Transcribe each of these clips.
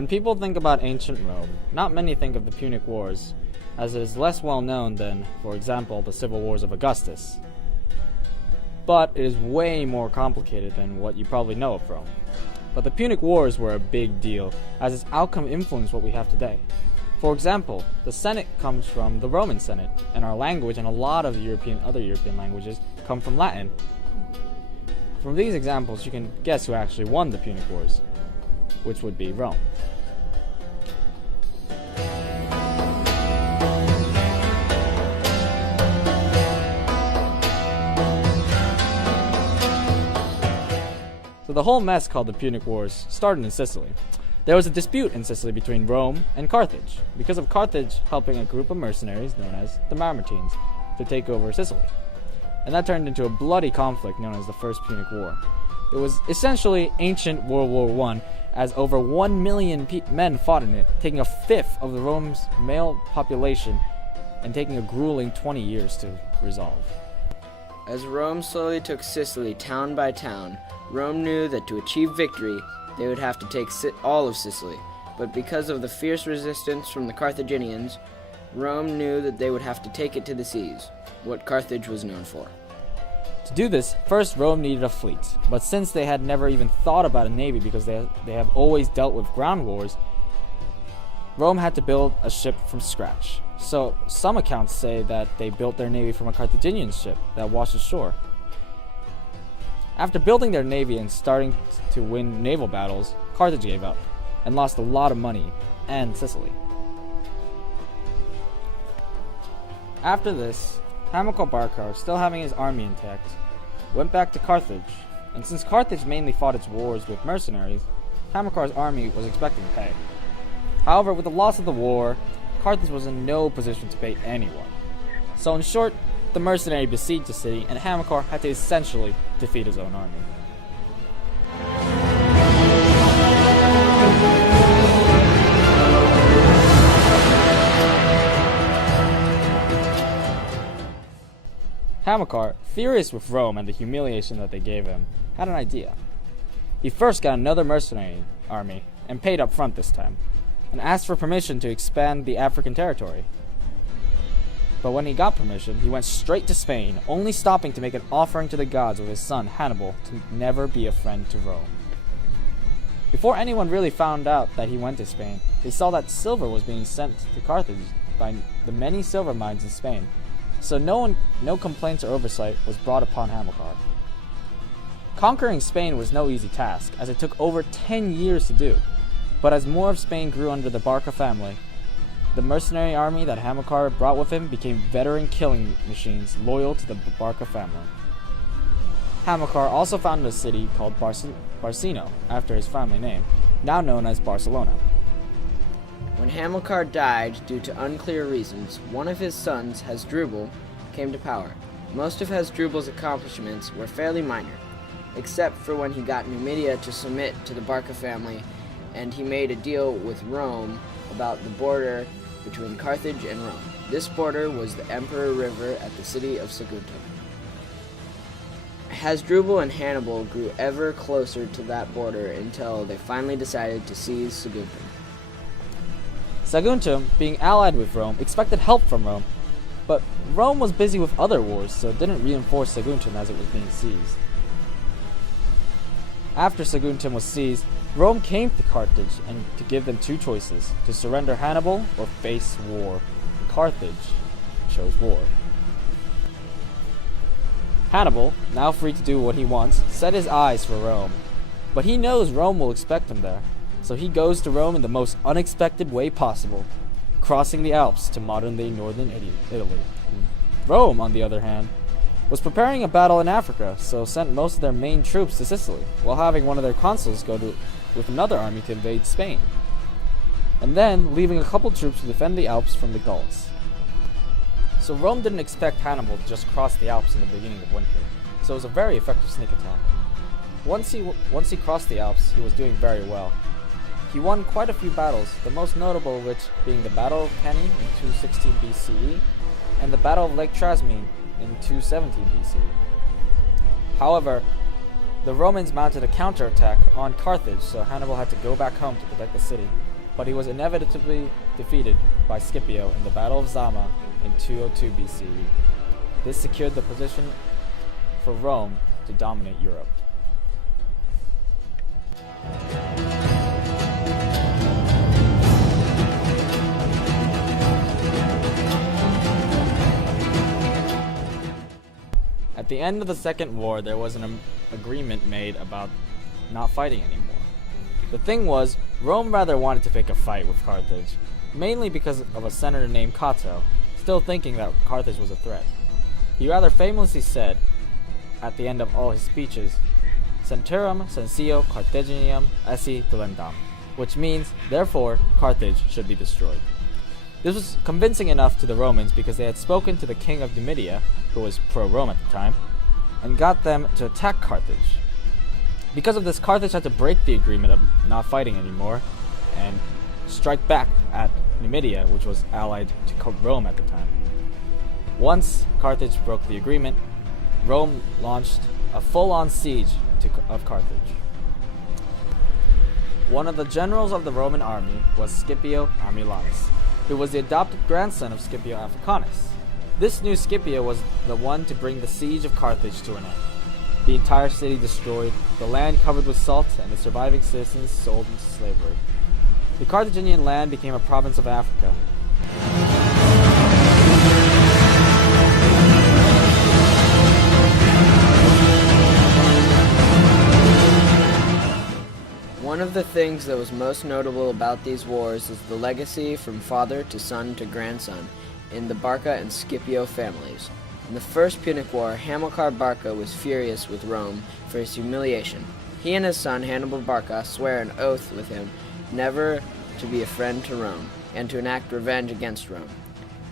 When people think about ancient Rome, not many think of the Punic Wars, as it is less well known than, for example, the civil wars of Augustus. But it is way more complicated than what you probably know of Rome. But the Punic Wars were a big deal, as its outcome influenced what we have today. For example, the Senate comes from the Roman Senate, and our language and a lot of other European languages come from Latin. From these examples, you can guess who actually won the Punic Wars, which would be Rome. So the whole mess called the Punic Wars started in Sicily. There was a dispute in Sicily between Rome and Carthage, because of Carthage helping a group of mercenaries known as the Mamertines to take over Sicily. And that turned into a bloody conflict known as the First Punic War. It was essentially ancient World War I, as over 1 million men fought in it, taking a fifth of the Rome's male population and taking a grueling 20 years to resolve. As Rome slowly took Sicily town by town, Rome knew that to achieve victory, they would have to take all of Sicily. But because of the fierce resistance from the Carthaginians, Rome knew that they would have to take it to the seas, what Carthage was known for. To do this, first Rome needed a fleet, but since they had never even thought about a navy because they have always dealt with ground wars, Rome had to build a ship from scratch. So some accounts say that they built their navy from a Carthaginian ship that washed ashore. After building their navy and starting to win naval battles, Carthage gave up and lost a lot of money and Sicily. After this, Hamilcar Barca, still having his army intact, went back to Carthage, and since Carthage mainly fought its wars with mercenaries, Hamilcar's army was expecting pay. However, with the loss of the war, Carthage was in no position to pay anyone. So in short, the mercenary besieged the city, and Hamilcar had to essentially defeat his own army. Hamilcar, furious with Rome and the humiliation that they gave him, had an idea. He first got another mercenary army, and paid up front this time, and asked for permission to expand the African territory. But when he got permission, he went straight to Spain, only stopping to make an offering to the gods with his son Hannibal to never be a friend to Rome. Before anyone really found out that he went to Spain, they saw that silver was being sent to Carthage by the many silver mines in Spain, so no complaints or oversight was brought upon Hamilcar. Conquering Spain was no easy task, as it took over 10 years to do, but as more of Spain grew under the Barca family, the mercenary army that Hamilcar brought with him became veteran killing machines loyal to the Barca family. Hamilcar also founded a city called Barcino, after his family name, now known as Barcelona. When Hamilcar died due to unclear reasons, one of his sons, Hasdrubal, came to power. Most of Hasdrubal's accomplishments were fairly minor, except for when he got Numidia to submit to the Barca family, and he made a deal with Rome about the border between Carthage and Rome. This border was the Emperor River at the city of Saguntum. Hasdrubal and Hannibal grew ever closer to that border until they finally decided to seize Saguntum. Saguntum, being allied with Rome, expected help from Rome, but Rome was busy with other wars, so it didn't reinforce Saguntum as it was being seized. After Saguntum was seized, Rome came to Carthage and to give them two choices, to surrender Hannibal or face war. And Carthage chose war. Hannibal, now free to do what he wants, set his eyes for Rome. But he knows Rome will expect him there, so he goes to Rome in the most unexpected way possible, crossing the Alps to modern-day northern Italy. Rome, on the other hand, was preparing a battle in Africa, so sent most of their main troops to Sicily, while having one of their consuls go with another army to invade Spain, and then leaving a couple troops to defend the Alps from the Gauls. So Rome didn't expect Hannibal to just cross the Alps in the beginning of winter, so it was a very effective sneak attack. Once he crossed the Alps, he was doing very well. He won quite a few battles, the most notable of which being the Battle of Punic in 216 BCE, and the Battle of Lake Trasimene in 217 BCE. However, the Romans mounted a counterattack on Carthage, so Hannibal had to go back home to protect the city, but he was inevitably defeated by Scipio in the Battle of Zama in 202 BCE. This secured the position for Rome to dominate Europe. At the end of the Second War, there was an agreement made about not fighting anymore. The thing was, Rome rather wanted to pick a fight with Carthage, mainly because of a senator named Cato, still thinking that Carthage was a threat. He rather famously said, at the end of all his speeches, Centurum censeo Carthaginium esse delendam, which means, therefore, Carthage should be destroyed. This was convincing enough to the Romans because they had spoken to the king of Numidia, who was pro-Rome at the time, and got them to attack Carthage. Because of this, Carthage had to break the agreement of not fighting anymore and strike back at Numidia, which was allied to Rome at the time. Once Carthage broke the agreement, Rome launched a full-on siege of Carthage. One of the generals of the Roman army was Scipio Aemilianus, who was the adopted grandson of Scipio Africanus. This new Scipio was the one to bring the siege of Carthage to an end. The entire city destroyed, the land covered with salt, and the surviving citizens sold into slavery. The Carthaginian land became a province of Africa. One of the things that was most notable about these wars is the legacy from father to son to grandson in the Barca and Scipio families. In the First Punic War, Hamilcar Barca was furious with Rome for his humiliation. He and his son Hannibal Barca swear an oath with him never to be a friend to Rome and to enact revenge against Rome.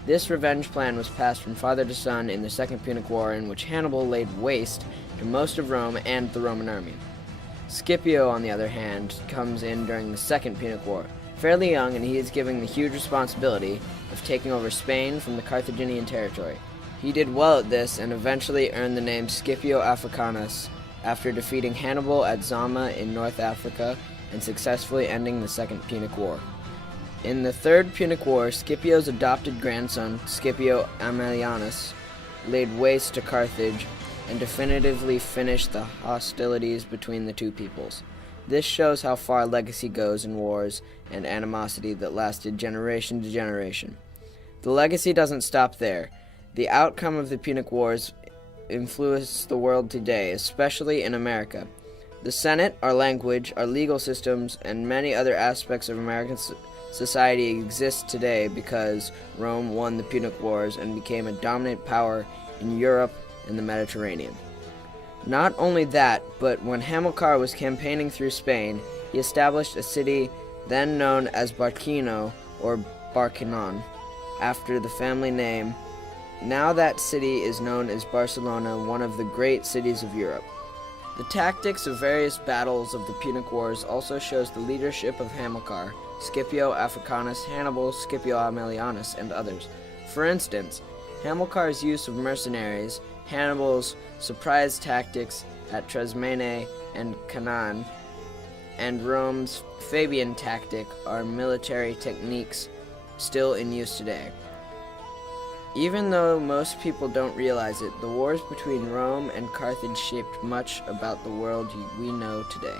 This revenge plan was passed from father to son in the Second Punic War, in which Hannibal laid waste to most of Rome and the Roman army. Scipio, on the other hand, comes in during the Second Punic War. Fairly young, and he is given the huge responsibility of taking over Spain from the Carthaginian territory. He did well at this and eventually earned the name Scipio Africanus after defeating Hannibal at Zama in North Africa and successfully ending the Second Punic War. In the Third Punic War, Scipio's adopted grandson, Scipio Aemilianus, laid waste to Carthage and definitively finished the hostilities between the two peoples. This shows how far legacy goes in wars and animosity that lasted generation to generation. The legacy doesn't stop there. The outcome of the Punic Wars influenced the world today, especially in America. The Senate, our language, our legal systems, and many other aspects of American society exist today because Rome won the Punic Wars and became a dominant power in Europe and the Mediterranean. Not only that, but when Hamilcar was campaigning through Spain, he established a city then known as Barquino or Barquinon, after the family name. Now that city is known as Barcelona, one of the great cities of Europe. The tactics of various battles of the Punic Wars also shows the leadership of Hamilcar, Scipio Africanus, Hannibal, Scipio Aemilianus, and others. For instance, Hamilcar's use of mercenaries, Hannibal's surprise tactics at Tresmene and Canaan, and Rome's Fabian tactic are military techniques still in use today. Even though most people don't realize it, the wars between Rome and Carthage shaped much about the world we know today.